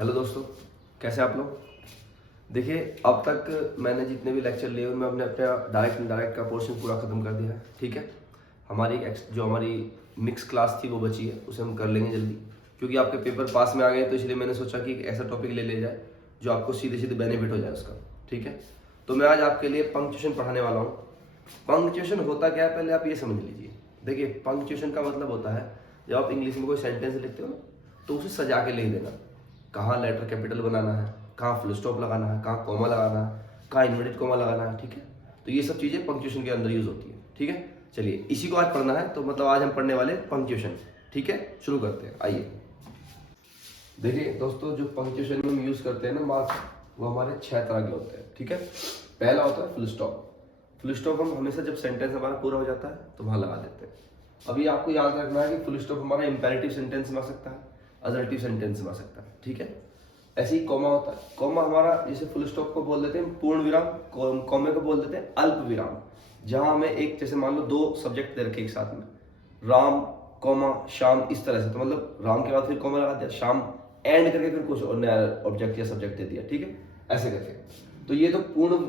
Hello दोस्तों, कैसे आप लोग। देखिए, अब तक मैंने जितने भी लेक्चर लिए उनमें अपने अपने डायरेक्ट इनडायरेक्ट का पोर्शन पूरा ख़त्म कर दिया है। ठीक है, जो हमारी मिक्स क्लास थी वो बची है, उसे हम कर लेंगे जल्दी, क्योंकि आपके पेपर पास में आ गए। तो इसलिए मैंने सोचा कि एक ऐसा टॉपिक ले लिया जाए जो आपको सीधे सीधे बेनिफिट हो जाए उसका। ठीक है, तो मैं आज आपके लिए पंक्चुएशन पढ़ाने वाला हूँ। पंक्चुएशन होता क्या है, पहले आप ये समझ लीजिए। देखिए, पंक्चुएशन का मतलब होता है जब आप इंग्लिश में कोई सेंटेंस लिखते हो ना, तो उसे सजा के लिख देना। कहाँ लेटर कैपिटल बनाना है, कहाँ फुल स्टॉप लगाना है, कहाँ कॉमा लगाना है, कहाँ इन्वर्टेड कॉमा लगाना है। ठीक है, तो ये सब चीज़ें पंक्चुएशन के अंदर यूज होती है। ठीक है, चलिए इसी को आज पढ़ना है। तो मतलब आज हम पढ़ने वाले पंक्चुएशन। ठीक है, शुरू करते हैं, आइए। देखिए दोस्तों, जो पंक्चुएशन में हम यूज करते हैं ना मार्क्स, वो हमारे 6 तरह के होते हैं। ठीक है, पहला होता है फुल स्टॉप। फुल स्टॉप हम हमेशा जब सेंटेंस हमारा पूरा हो जाता है तो वहां लगा देते हैं। अभी आपको याद रखना है कि फुल स्टॉप हमारा इंपेरेटिव सेंटेंस में आ सकता है, असर्टिव सेंटेंस में आ सकता है। ठीक है, ऐसे ही कॉमा होता है। कॉमा हमारा, जैसे फुल स्टॉप को बोल देते हैं पूर्ण विराम, कॉमे को बोल देते हैं अल्प विराम। जहां हमें एक, जैसे मान लो 2 सब्जेक्ट दे रखे एक साथ में, राम कॉमा श्याम, इस तरह से। तो मतलब राम के बाद फिर कॉमा लगा दिया, श्याम एंड करके फिर कुछ और नया ऑब्जेक्ट या सब्जेक्ट दे दिया। ठीक है, ऐसे करके। तो ये तो पूर्ण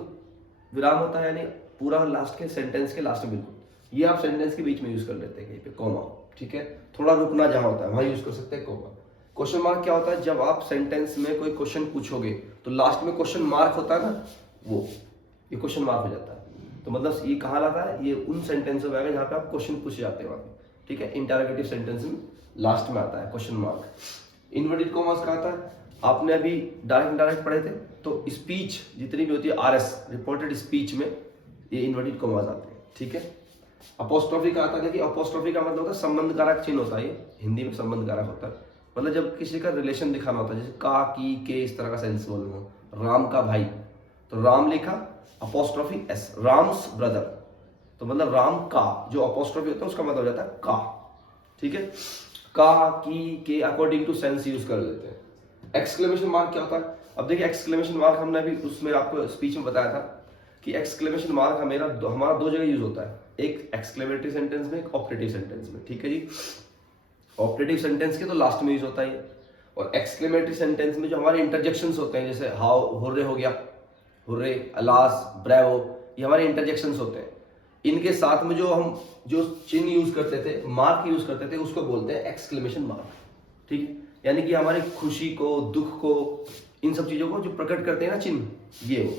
विराम होता है, यानी पूरा लास्ट के सेंटेंस के लास्ट में बिल्कुल। ये आप सेंटेंस के बीच में यूज कर लेते हैं कहीं पे कॉमा। ठीक है, थोड़ा रुकना जहां होता है वहां यूज कर सकते हैं कॉमा। क्वेश्चन मार्क क्या होता है, जब आप सेंटेंस में कोई क्वेश्चन पूछोगे तो लास्ट में क्वेश्चन मार्क होता है ना, वो ये क्वेश्चन मार्क हो जाता है। तो मतलब ये कहाँ लाता है, ये उन सेंटेंस में आएगा जहाँ पे आप क्वेश्चन पूछे जाते हैं वहां पे। ठीक है, इंटरोगेटिव सेंटेंस में लास्ट में आता है क्वेश्चन मार्क। इन्वर्टेड कॉमास का आता है, आपने अभी डायरेक्ट पढ़े थे, तो स्पीच जितनी भी होती है आरएस, रिपोर्टेड स्पीच में ये इन्वर्टेड कॉमास आते हैं। ठीक है, अपोस्ट्रोफी का आता है। देखिए, अपोस्ट्रोफी का मतलब होता है संबंध कारक चिन्ह होता है, ये हिंदी में संबंध कारक होता है। मतलब जब किसी का रिलेशन दिखाना होता है, जैसे का, की, के, इस तरह का सेंस बोलना हो। राम का भाई, तो राम लिखा अपोस्ट्रोफी एस, राम्स ब्रदर। तो मतलब राम का जो अपोस्ट्रोफी होता है उसका मतलब हो जाता है का। ठीक है, का, की, के अकॉर्डिंग टू सेंस यूज कर लेते हैं। एक्सक्लेमेशन मार्क क्या होता है, अब देखिए एक्सक्लेमेशन मार्क हमने अभी उसमें आपको स्पीच में बताया था कि एक्सक्लेमेशन मार्क हमारा 2 जगह यूज होता है, एक एक्सक्लेमेटरी सेंटेंस में, एक ऑपरेटिव सेंटेंस में। ठीक है जी, ऑपरेटिव सेंटेंस के तो लास्ट में यूज होता है, और एक्सक्लेमेटरी सेंटेंस में जो हमारे इंटरजेक्शंस होते हैं, जैसे हाउ, हुर्रे हो गया, हुर्रे, अलास, ब्रेवो, ये हमारे इंटरजेक्शंस होते हैं। इनके साथ में जो चिन्ह यूज करते थे, मार्क यूज करते थे, उसको बोलते हैं एक्सक्लेमेशन मार्क। ठीक है, यानी कि हमारी खुशी को, दुख को, इन सब चीजों को जो प्रकट करते हैं ना चिन्ह, ये वो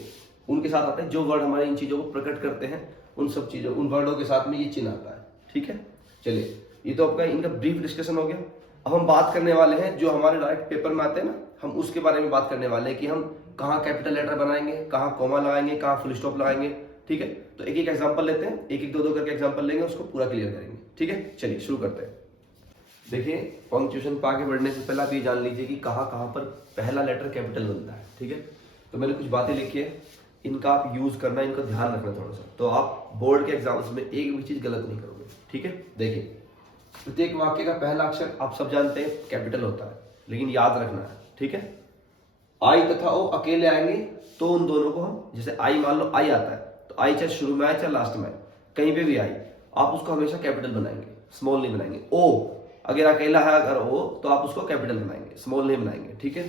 उनके साथ आते हैं। जो वर्ड हमारे इन चीजों को प्रकट करते हैं, उन सब चीजों, उन वर्डों के साथ में ये चिन्ह आता है। ठीक है, चलिए ये तो आपका इनका ब्रीफ डिस्कशन हो गया। अब हम बात करने वाले हैं जो हमारे डायरेक्ट पेपर में आते हैं ना, हम उसके बारे में बात करने वाले हैं कि हम कहाँ कैपिटल लेटर बनाएंगे, कहाँ कॉमा लगाएंगे, कहाँ फुल स्टॉप लगाएंगे। ठीक है, तो एक एक एग्जांपल लेते हैं, एक एक दो करके एग्जांपल लेंगे, उसको पूरा क्लियर करेंगे। ठीक है, चलिए शुरू करते हैं। देखिए, पंक्चुएशन पे आगे बढ़ने से पहले आप ये जान लीजिए कि कहाँ कहाँ पर पहला लेटर कैपिटल बनता है। ठीक है, तो मैंने कुछ बातें लिखी है, इनका आप यूज करना, इनका ध्यान रखना थोड़ा सा, तो आप बोर्ड के एग्जाम्स में एक भी चीज गलत नहीं करोगे। ठीक है, देखिए प्रत्येक वाक्य का पहला अक्षर आप सब जानते हैं कैपिटल होता है, लेकिन याद रखना है। ठीक है, आई तथा ओ अकेले आएंगे तो उन दोनों को हम, जैसे आई, मान लो आई आता है, तो आई चाहे शुरू में आए चाहे लास्ट में आए, कहीं पे भी आई, आप उसको हमेशा कैपिटल बनाएंगे, स्मॉल नहीं बनाएंगे। ओ अगर अकेला है, अगर ओ, तो आप उसको कैपिटल बनाएंगे, स्मॉल नहीं बनाएंगे। ठीक है,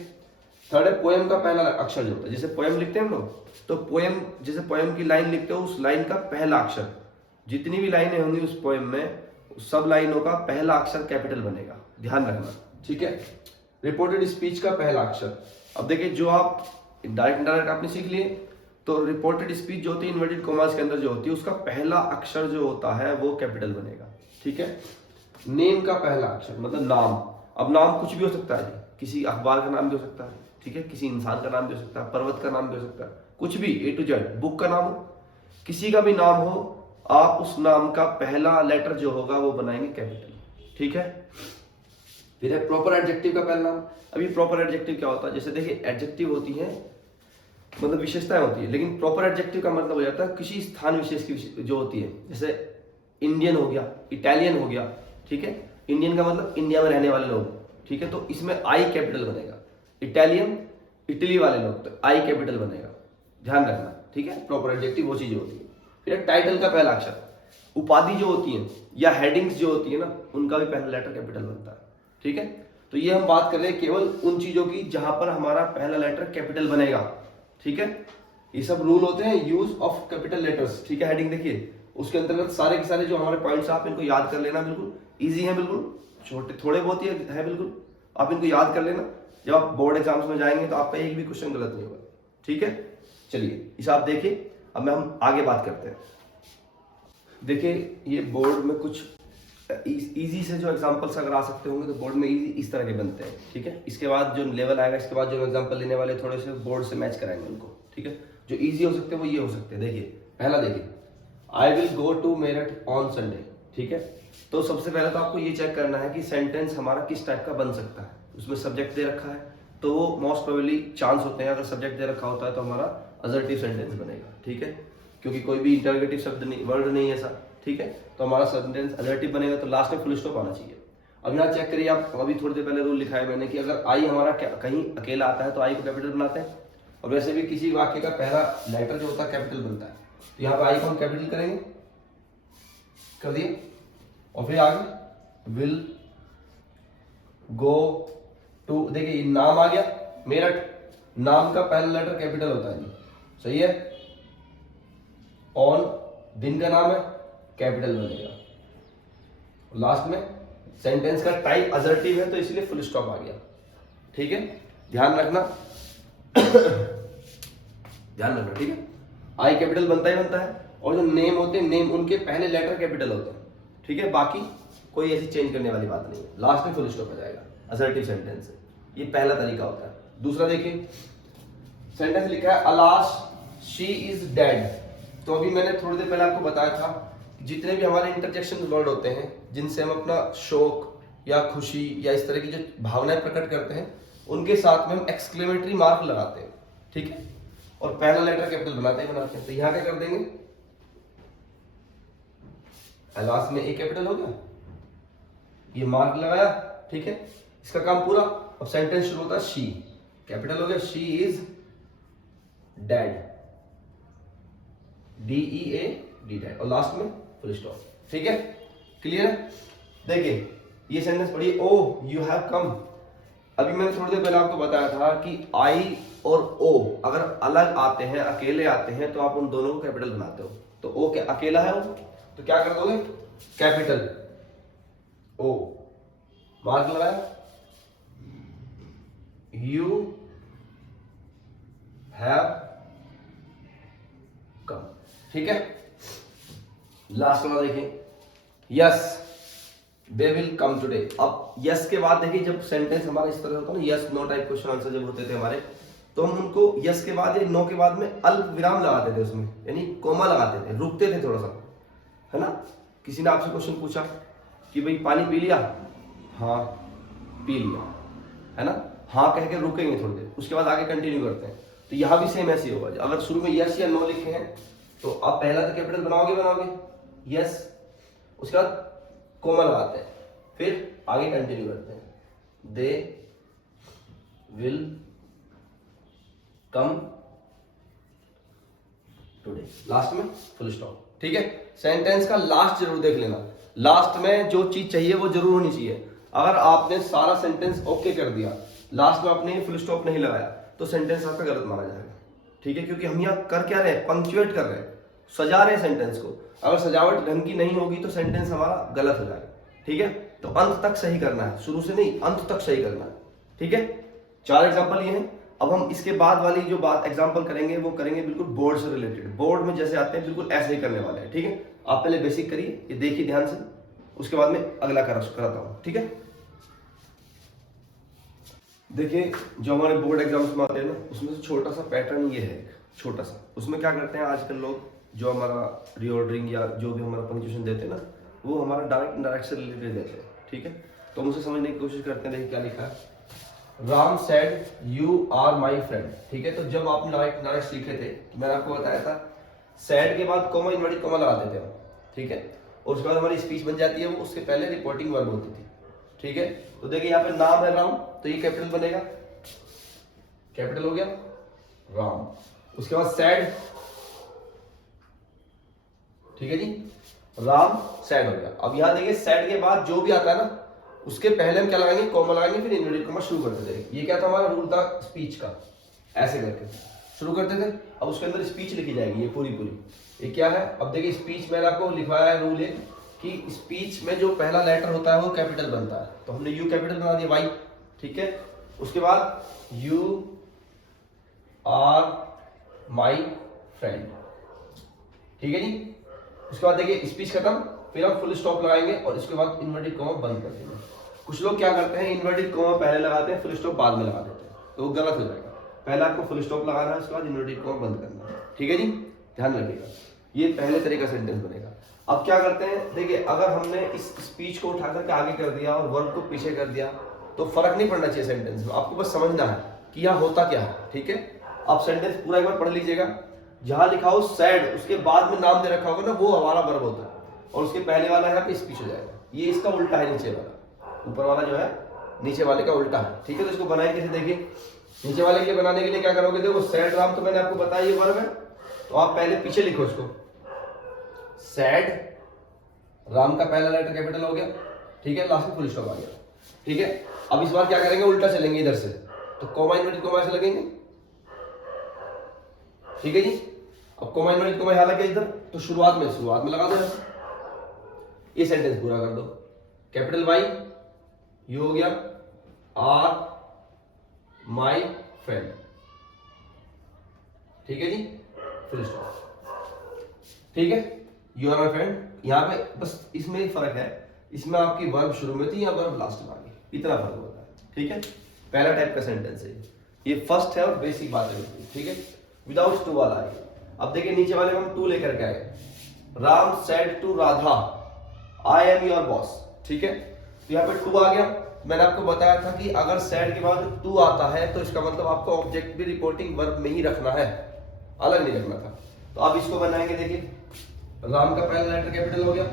थर्ड है पोएम का पहला अक्षर जो होता है, जैसे पोएम लिखते हैं हम लोग, तो पोएम, जैसे पोएम की लाइन लिखते हो, उस लाइन का पहला अक्षर, जितनी भी लाइनें होंगी उस पोएम में, सब लाइनों का पहला अक्षर कैपिटल बनेगा, ध्यान रखना। ठीक है, रिपोर्टेड स्पीच का पहला अक्षर, अब देखिए जो आप डायरेक्ट आपने सीख लिए, तो रिपोर्टेड स्पीच जो होती है इन्वर्टेड कॉमास के अंदर जो होती है, उसका पहला अक्षर जो होता है वो कैपिटल बनेगा। ठीक है, नेम का पहला अक्षर मतलब नाम, अब नाम कुछ भी हो सकता है, किसी अखबार का नाम भी हो सकता है, ठीक है, किसी इंसान का नाम भी हो सकता है, पर्वत का नाम भी हो सकता है, कुछ भी A to Z, बुक का नाम हो, किसी का भी नाम हो, आप उस नाम का पहला लेटर जो होगा वो बनाएंगे कैपिटल। ठीक है, फिर है प्रॉपर एडजेक्टिव का पहला नाम। अभी प्रॉपर एडजेक्टिव क्या होता है, जैसे देखिए एडजेक्टिव होती है मतलब विशेषताएं होती है, लेकिन प्रॉपर एडजेक्टिव का मतलब हो जाता है किसी स्थान विशेष की जो होती है, जैसे इंडियन हो गया, इटालियन हो गया। ठीक है, इंडियन का मतलब इंडिया में रहने वाले लोग। ठीक है, तो इसमें आई कैपिटल बनेगा। इटालियन, इटली वाले लोग, तो आई कैपिटल बनेगा, ध्यान रखना। ठीक है, प्रॉपर एडजेक्टिव वो चीज होती है। फिर टाइटल का पहला अक्षर, उपाधि जो होती है या हेडिंग्स जो होती है ना, उनका भी पहला लेटर कैपिटल बनता है। ठीक है, तो ये हम बात कर रहे हैं केवल उन चीजों की जहां पर हमारा पहला लेटर कैपिटल बनेगा, ठीक है। ये सब रूल होते हैं यूज ऑफ कैपिटल लेटर्स, ठीक है। हेडिंग देखिए, उसके अंतर्गत सारे के सारे जो हमारे पॉइंट्स आप इनको याद कर लेना, बिल्कुल इजी है, बिल्कुल छोटे थोड़े बहुत ही है, बिल्कुल आप इनको याद कर लेना। जब आप बोर्ड एग्जाम्स में जाएंगे तो आपका एक भी क्वेश्चन गलत नहीं होगा, ठीक है। चलिए इसे आप देखिए, अब हम आगे बात करते हैं। देखिए ये बोर्ड में कुछ इजी से जो एग्जांपल्स अगर आ सकते होंगे तो बोर्ड में इजी इस तरह के बनते हैं, ठीक है। इसके बाद जो लेवल आएगा, इसके बाद जो एग्जांपल लेने वाले थोड़े से बोर्ड से मैच कराएंगे उनको, ठीक है। जो इजी हो सकते हैं वो ये हो सकते हैं। देखिए पहला देखिए, I will go to Meerut on Sunday, ठीक है। तो सबसे पहले तो आपको ये चेक करना है कि सेंटेंस हमारा किस टाइप का बन सकता है। उसमें सब्जेक्ट दे रखा है तो वो मोस्ट प्रोबेबली चांस होते हैं, अगर सब्जेक्ट दे रखा होता है तो हमारा असर्टिव सेंटेंस बनेगा, ठीक है, क्योंकि कोई भी इंटरोगेटिव शब्द नहीं, वर्ड नहीं ऐसा, ठीक है। तो हमारा सेंटेंस असर्टिव बनेगा, तो लास्ट में फुल स्टॉप आना चाहिए। अब यहाँ चेक करिए आप, अभी थोड़ी देर पहले रूल लिखा है मैंने कि अगर आई हमारा कहीं अकेला आता है तो आई को कैपिटल बनाते हैं, और वैसे भी किसी वाक्य का पहला लेटर जो होता है कैपिटल बनता है। तो यहाँ पे आई को हम कैपिटल करेंगे, कर दिए, और फिर आगे विल गो टू, देखिए नाम आ गया मेरठ, नाम का पहला लेटर कैपिटल होता है जी, सही है। ऑन दिन का नाम है, कैपिटल बनेगा। लास्ट में सेंटेंस का टाइप असर्टिव है तो इसलिए फुल स्टॉप आ गया, ठीक है। ध्यान रखना ध्यान रखना, ठीक है। आई कैपिटल बनता ही बनता है, और जो नेम होते हैं नेम उनके पहले लेटर कैपिटल होते हैं, ठीक है। बाकी कोई ऐसी चेंज करने वाली बात नहीं है, लास्ट में फुल स्टॉप आ जाएगा असर्टिव सेंटेंस से। ये पहला तरीका होता है। दूसरा देखिए, सेंटेंस लिखा है अलास शी इज डेड। तो अभी मैंने थोड़ी देर पहले आपको बताया था जितने भी हमारे इंटरजेक्शन वर्ड होते हैं जिनसे हम अपना शोक या खुशी या इस तरह की जो भावनाएं प्रकट करते हैं उनके साथ में हम एक्सक्लेमेटरी मार्क लगाते हैं, ठीक है, और पहला लेटर कैपिटल बनाते हैं। तो यहां क्या कर देंगे, लास्ट में ए कैपिटल हो गया, ये मार्क लगाया, ठीक है, इसका काम पूरा। अब सेंटेंस शुरू होता है शी, कैपिटल हो गया, she is dead, DEAD dead, और लास्ट में फुल स्टॉप, ठीक है, क्लियर है। देखिए ये सेंटेंस पढ़िए, ओ यू हैव कम। अभी मैंने थोड़ी देर पहले आपको बताया था कि आई और ओ अगर अलग आते हैं, अकेले आते हैं, तो आप उन दोनों को कैपिटल बनाते हो। तो ओ क्या अकेला है, वो तो क्या कर दोगे, कैपिटल ओ, मार्क लगाया, यू हैव कम, ठीक है। लास्ट वाला देखिए, yes they will come today. अब यस के बाद देखिए, जब सेंटेंस हमारा इस तरह होता है ना, yes no type question answer जब होते थे हमारे, तो हम उनको यस के बाद या नो के बाद में अल्प विराम लगाते थे, उसमें यानी कोमा लगाते थे, रुकते थे थोड़ा सा, है ना। किसी ने आपसे क्वेश्चन पूछा कि भाई पानी पी लिया, हाँ पी लिया, है ना, हाँ कह के रुकेंगे थोड़ी देर, उसके बाद आगे कंटिन्यू करते हैं। तो यहां भी सेम ऐसे ही होगा, अगर शुरू में यस या नो लिखे हैं तो आप पहला तो कैपिटल बनाओगे यस, उसके बाद कोमा लगाते हैं, फिर आगे कंटिन्यू करते हैं, they will come today, last में फुल स्टॉप, ठीक है। सेंटेंस का लास्ट जरूर देख लेना, लास्ट में जो चीज चाहिए वो जरूर होनी चाहिए। अगर आपने सारा सेंटेंस ओके कर दिया, लास्ट में आपने फुल स्टॉप नहीं लगाया, तो सेंटेंस आपका गलत माना जाएगा, ठीक है, क्योंकि हम यहाँ कर क्या रहे हैं, पंक्चुएट कर रहे हैं, सजा रहे हैं सेंटेंस को। अगर सजावट ढंग की नहीं होगी तो सेंटेंस हमारा गलत हो जाएगा, ठीक है। तो अंत तक सही करना है, शुरू से नहीं, अंत तक सही करना है, ठीक है। 4 एग्जांपल ये हैं। अब हम इसके बाद वाली जो बात एग्जांपल करेंगे वो करेंगे बिल्कुल बोर्ड से रिलेटेड, बोर्ड में जैसे आते हैं बिल्कुल ऐसे ही करने वाले हैं, ठीक है। आप पहले बेसिक करिए, ये देखिए ध्यान से, उसके बाद में अगला कराता हूं, ठीक है। देखिए जो हमारे बोर्ड एग्जाम्स में आते हैं ना, उसमें से छोटा सा पैटर्न ये है, छोटा सा, उसमें क्या करते हैं आजकल लोग, जो हमारा रीऑर्डरिंग या जो भी हमारा पंक्चुएशन देते हैं ना, वो हमारा डायरेक्ट इनडायरेक्ट से रिलेटेड देते हैं, ठीक है। तो हम उसे समझने की कोशिश करते हैं। देखिए क्या लिखा है, Ram said you are my friend, ठीक है। तो जब आपने डायरेक्ट इनडायरेक्ट सीखे थे तो मैंने आपको बताया था सेड के बाद कोमा, इनवर्टेड कोमा लगा देते हैं, ठीक है, और उसके बाद हमारी स्पीच बन जाती है, वो उसके पहले रिपोर्टिंग वर्ब होती थी, ठीक है। तो देखिए यहाँ पे नाम है राम, तो ये कैपिटल बनेगा, कैपिटल हो गया राम। उसके बाद सैड, ठीक है जी, राम सैड हो गया। अब यहां देखिए सैड के बाद जो भी आता है ना, उसके पहले हम क्या लगाएंगे, कॉमा लगाएंगे, फिर इन्वर्टेड कॉमा शुरू करते थे। ये क्या था हमारा रूल था स्पीच का, ऐसे करके शुरू करते थे। अब उसके अंदर स्पीच लिखी जाएगी ये पूरी पूरी। ये क्या है, अब देखिए स्पीच मैंने आपको लिखवाया है रूल है कि स्पीच में जो पहला लेटर होता है वो कैपिटल बनता है, तो हमने यू कैपिटल बना दिया, वाई, ठीक है। उसके बाद यू आर माई फ्रेंड, ठीक है जी। उसके बाद देखिए स्पीच खत्म, फिर हम फुल स्टॉप लगाएंगे और इसके बाद इन्वर्टेड कॉमा बंद कर देंगे। कुछ लोग क्या करते हैं, इन्वर्टेड कॉमा पहले लगाते हैं, फुल स्टॉप बाद में लगा देते हैं, तो वो गलत हो जाएगा। पहले आपको फुल स्टॉप लगाना है, उसके बाद इन्वर्टेड कॉमा बंद करना है, ठीक है जी, ध्यान रखिएगा। ये पहले तरह का सेंटेंस बनेगा। अब क्या करते हैं, देखिए अगर हमने इस स्पीच को उठा करके आगे कर दिया और वर्ब को पीछे कर दिया तो फर्क नहीं पड़ना चाहिए सेंटेंस में, आपको बस समझना है कि यहाँ होता क्या है, ठीक है। आप सेंटेंस पूरा एक बार पढ़ लीजिएगा। जहां लिखा हो सैड, उसके बाद में नाम दे रखा होगा ना, वो हमारा वर्ब होता है, और उसके पहले वाला यहाँ पे स्पीच हो जाएगा। ये इसका उल्टा है, नीचे वाला, ऊपर वाला जो है नीचे वाले का उल्टा है, ठीक है। तो इसको बनाए कैसे, देखिए नीचे वाले के लिए बनाने के लिए क्या करोगे, देखो सैड राम तो मैंने आपको बताया ये वर्ब है, तो आप पहले पीछे लिखो इसको, सैड राम का पहला लेटर कैपिटल हो गया, ठीक है, लास्ट में फुल स्टॉप आ गया, ठीक है। अब इस बार क्या करेंगे, उल्टा चलेंगे इधर से, तो कॉमा इन्वर्टेड कॉमा ऐसे लगेंगे, ठीक है जी। अब कॉमा इन्वर्टेड कॉमा यहाँ लगे इधर, तो शुरुआत में लगा दो ऐसे। ये सेंटेंस पूरा कर दो, कैपिटल वाई, यू हो गया आर माई फ्रेंड, ठीक है जी, फुल स्टॉप, ठीक है। यू आर माई फ्रेंड, यहाँ पे बस इसमें ही फर्क है, इसमें आपकी वर्ब शुरू में थी या वर्ब लास्ट में आ गई, इतना फर्क होता है, ठीक है। पहला टाइप का सेंटेंस है ये फर्स्ट है और बेसिक बात है, ठीक है, विदाउट टू वाला है। अब देखिए नीचे वाले में हम टू लेकर के आए, Ram said to Radha I am your boss, ठीक है। तो यहाँ पे टू आ गया। मैंने आपको बताया था कि अगर सेड के बाद टू आता है तो इसका मतलब आपको ऑब्जेक्ट भी रिपोर्टिंग वर्ब में ही रखना है, अलग नहीं रखना था। तो अब इसको बनाएंगे, देखिए राम का पहला लेटर कैपिटल हो गया,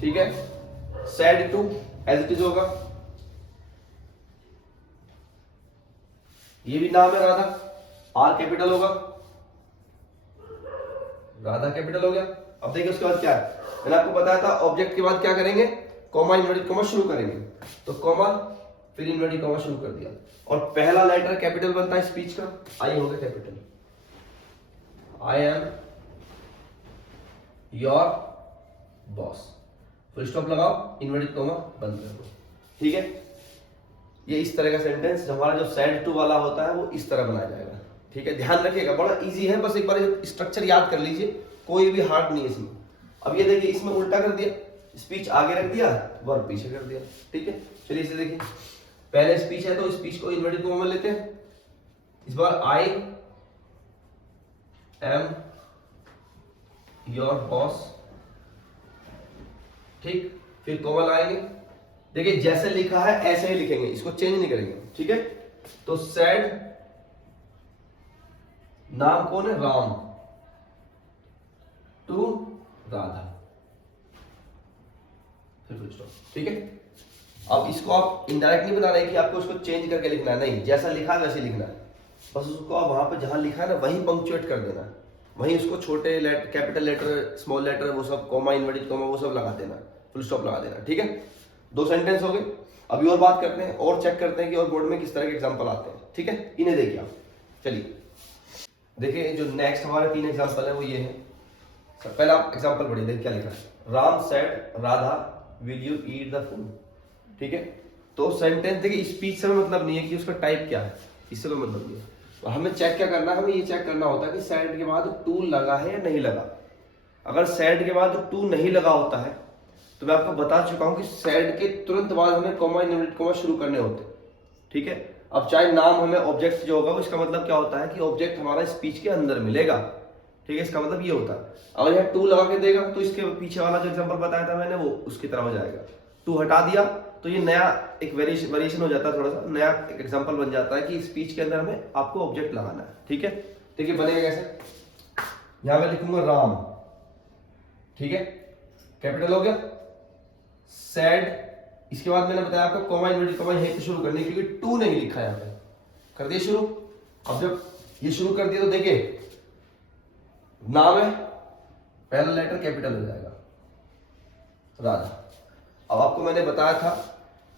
ठीक है, said to as it is होगा, ये भी नाम है राधा, आर कैपिटल होगा, राधा कैपिटल हो गया। अब देखिए उसके बाद क्या है, मैंने आपको बताया था ऑब्जेक्ट के बाद क्या करेंगे, कॉमा इन्वर्टेड कॉमा शुरू करेंगे, तो कॉमा फिर इन्वर्टेड कॉमा शुरू कर दिया, और पहला लेटर कैपिटल बनता है स्पीच का, आई हो गया capital, I am your boss, full stop लगाओ, इन्वर्टेड कॉमा बंद कर दो, ठीक है। ये इस तरह का सेंटेंस हमारा जो सेड टू वाला होता है वो इस तरह बनाया जाएगा, ठीक है। ध्यान रखिएगा, बड़ा इजी है, बस एक बार स्ट्रक्चर याद कर लीजिए, कोई भी हार्ड नहीं है इसमें। अब ये देखिए इसमें उल्टा कर दिया, स्पीच आगे रख दिया, वर्ब पीछे कर दिया, ठीक है। चलिए इसे देखिए, पहले स्पीच है तो स्पीच को इन्वर्टेड कॉमा में लेते हैं, इस बार आई एम योर बॉस, ठीक, फिर कॉमा लगाएंगे, देखिए जैसे लिखा है ऐसे ही लिखेंगे, इसको चेंज नहीं करेंगे, ठीक है। तो सैड, नाम कौन है, राम, टू राधा, फिर फुल स्टॉप, ठीक है। अब इसको आप इनडायरेक्ट नहीं बना रहे कि आपको उसको चेंज करके लिखना है, नहीं, जैसा लिखा है वैसे लिखना है, बस उसको आप वहां पे जहां लिखा है ना वहीं पंक्चुएट कर देना, वहीं उसको छोटे letter, capital letter, small letter, वो सब, कॉमा इन्वर्टेड कॉमा वो सब लगा देना, फुल स्टॉप लगा देना, ठीक है। दो सेंटेंस हो गए। अभी और बात करते हैं और चेक करते हैं कि और बोर्ड में किस तरह के एग्जांपल आते हैं, ठीक है। इन्हें देखिए आप, चलिए देखिए जो नेक्स्ट हमारे 3 एग्जांपल है वो ये है। पहले आप एग्जांपल पढ़िए, देखिए क्या लिखा है, Ram said Radha will you eat the food, ठीक है। तो सेंटेंस देखिए, स्पीच से मतलब नहीं है कि उसका टाइप क्या है, इससे कोई मतलब नहीं है। तो हमें चेक क्या करना है, हमें ये चेक करना होता है कि सेड के बाद टू लगा है या नहीं लगा। अगर सेड के बाद टू नहीं लगा होता है तो मैं आपको बता चुका हूं कि सेड के तुरंत बाद हमें कॉमा इन्वर्टेड कॉमा शुरू करने होते, ठीक है। अब चाहे नाम हमें ऑब्जेक्ट जो होगा, इसका मतलब क्या होता है कि ऑब्जेक्ट हमारा स्पीच के अंदर मिलेगा, ठीक है। इसका मतलब ये होता है, अगर यहाँ टू लगा के देगा तो इसके पीछे वाला जो एग्जांपल बताया था मैंने वो उसकी तरह हो जाएगा। टू हटा दिया तो ये नया एक वेरिएशन हो जाता है, थोड़ा सा नया एक एग्जांपल बन जाता है कि स्पीच के अंदर हमें आपको ऑब्जेक्ट लगाना है, ठीक है। देखिए बनेगा कैसे, यहां मैं लिखूंगा राम, ठीक है, कैपिटल हो गया, सैड, इसके बाद मैंने बताया आपको कॉमा इन्वर्टेड कॉमा यहीं पे शुरू करने, क्योंकि टू नहीं लिखा है, यहाँ पे कर दिया शुरू। अब जब ये शुरू कर दिया तो देखिए नाम है, पहला लेटर कैपिटल हो जाएगा राधा, अब आपको मैंने बताया था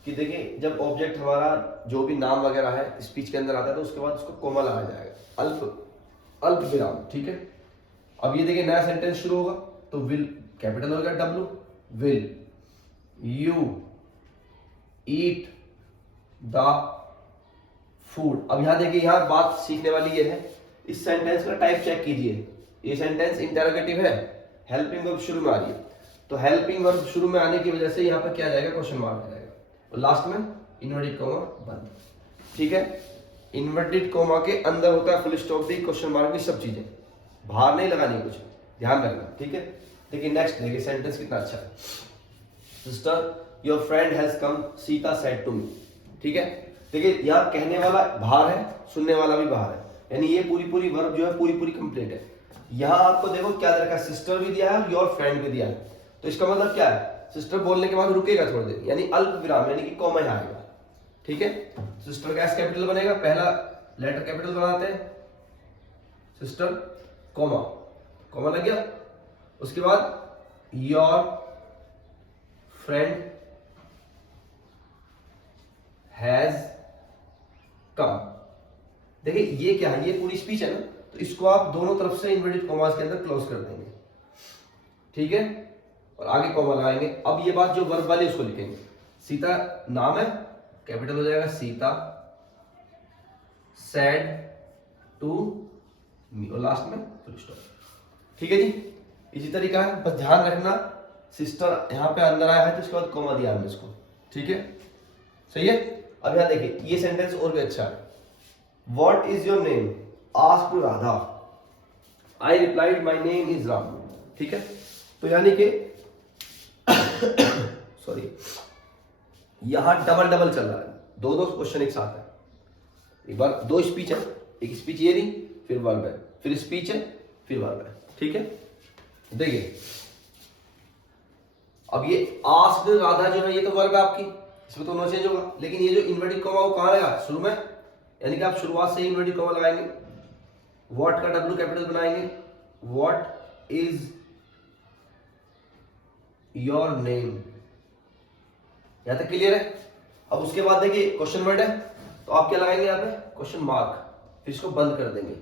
कि देखिए जब ऑब्जेक्ट हमारा जो भी नाम वगैरह है स्पीच के अंदर आता है तो उसके बाद उसको कोमा लगाया जाएगा, अल्प विराम, ठीक है। अब ये देखिए नया सेंटेंस शुरू होगा तो विल कैपिटल हो गया W, will you eat the food. अब यहां देखिए, यहां बात सीखने वाली ये है, इस सेंटेंस का टाइप चेक कीजिए। ये सेंटेंस इंटरोगेटिव है, हेल्पिंग वर्ब शुरू में आ रही है, तो हेल्पिंग वर्ब शुरू में आने की वजह से यहाँ पर क्या आ जाएगा, क्वेश्चन मार्क आ जाएगा, और लास्ट में इन्वर्टेड कोमा बंद, ठीक है। इन्वर्टेड कोमा के अंदर होता है फुल स्टॉप भी, क्वेश्चन मार्क भी, सब चीजें बाहर नहीं लगानी, कुछ ध्यान रखना, ठीक है। देखिए नेक्स्ट देखिए सेंटेंस कितना अच्छा है। Sister your friend has come, Sita said to me, ठीक है। देखिए यहाँ कहने वाला बाहर है, सुनने वाला भी बाहर है, यानी ये पूरी वर्ब जो है पूरी कंप्लीट है। यहाँ आपको देखो क्या दे रखा है, सिस्टर भी दिया है और योर फ्रेंड भी दिया है, तो इसका मतलब क्या है, सिस्टर बोलने के बाद रुकेगा थोड़ी देर, यानी अल्प विराम, यानी कि कॉमा यहाँ आएगा, ठीक है। सिस्टर का एस कैपिटल बनेगा, पहला लेटर कैपिटल बनाते हैं, सिस्टर कॉमा लग गया, उसके बाद योर फ्रेंड हैज कम। देखिए ये क्या है, ये पूरी स्पीच है ना, तो इसको आप दोनों तरफ से इन्वर्टेड कॉमास के अंदर क्लोज कर देंगे, ठीक है, और आगे कॉमा लगाएंगे। अब ये बात जो वर्ब वाली उसको लिखेंगे, सीता नाम है, कैपिटल हो जाएगा सीता सेड टू मी, और लास्ट में फुल स्टॉप, ठीक है जी। इसी तरीका है, बस ध्यान रखना सिस्टर यहाँ पे अंदर आया है तो उसके बाद कॉमा दिया हमने इसको, ठीक है, सही है। अब यहाँ देखिए ये सेंटेंस और भी अच्छा है, what is your name, asked Radha, I replied my name is Ram, ठीक है। तो यानी कि सॉरी, यहां डबल चल रहा है, दो क्वेश्चन एक साथ है, एक बार दो स्पीच है, एक स्पीच ये रही, फिर वर्ब है, फिर स्पीच है, फिर वर्ब है, ठीक है। देखिए अब ये आस्क्ड राधा जो है ये तो वर्ब है आपकी, इसमें तो नो चेंज होगा, लेकिन ये जो इन्वर्टेड कॉमा वो कहां रहेगा, शुरू में, यानी कि आप शुरुआत से ही इन्वर्टेड कॉमा लगाएंगे, व्हाट का W कैपिटल बनाएंगे, व्हाट इज योर नेम, यहां तक क्लियर है। अब उसके बाद देखिए क्वेश्चन वर्ड है, तो आप क्या लगाएंगे यहाँ पे, क्वेश्चन मार्क, फिर इसको बंद कर देंगे,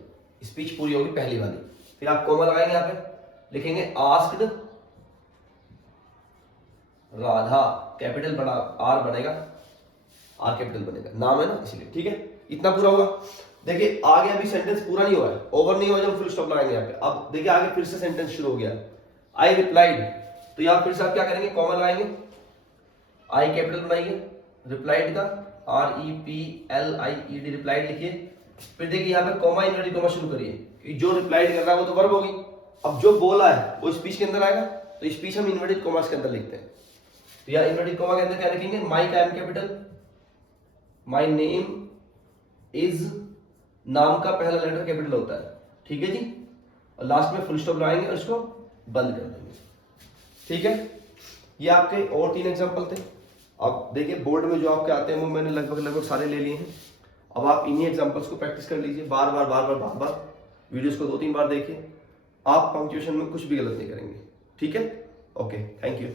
स्पीच पूरी होगी पहली वाली, फिर आप कॉमा लगाएंगे, यहाँ पे लिखेंगे आस्क्ड राधा, कैपिटल बड़ा आर बनेगा, आर कैपिटल बनेगा, नाम है ना इसलिए, ठीक है। इतना पूरा होगा। देखिए आगे अभी सेंटेंस पूरा नहीं हुआ है, ओवर नहीं हुआ, जब फुल स्टॉप लगाएंगे यहाँ पे। अब देखिए आगे फिर से सेंटेंस शुरू हो गया, आई रिप्लाइड, तो यहाँ फिर से आप क्या करेंगे, कॉमा लगाएंगे, आई कैपिटल बनाएंगे, रिप्लाइड का REPLIED रिप्लाइड लिखिए, फिर देखिए यहाँ पे कॉमा इन्वर्टेड कॉमा शुरू करिए, जो रिप्लाइड कर रहा है वो तो वर्ब होगी, अब जो बोला है वो स्पीच के अंदर आएगा, तो स्पीच हम इन्वर्टेड कॉमास के अंदर लिखते हैं। तो यहाँ इन्वर्टेड कॉमा के अंदर क्या लिखेंगे, माई का M capital, my name is, नाम का पहला लेटर कैपिटल होता है, ठीक है जी, और लास्ट में फुल स्टॉप लगाएंगे और इसको बंद कर देंगे, ठीक है। ये आपके और 3 एग्जांपल थे। अब देखिए बोर्ड में जो आपके आते हैं वो मैंने लगभग सारे ले लिए हैं। अब आप इन्हीं एग्जांपल्स को प्रैक्टिस कर लीजिए, बार बार वीडियोस को 2-3 बार देखिए, आप पंक्चुएशन में कुछ भी गलत नहीं करेंगे, ठीक है। Okay, thank you.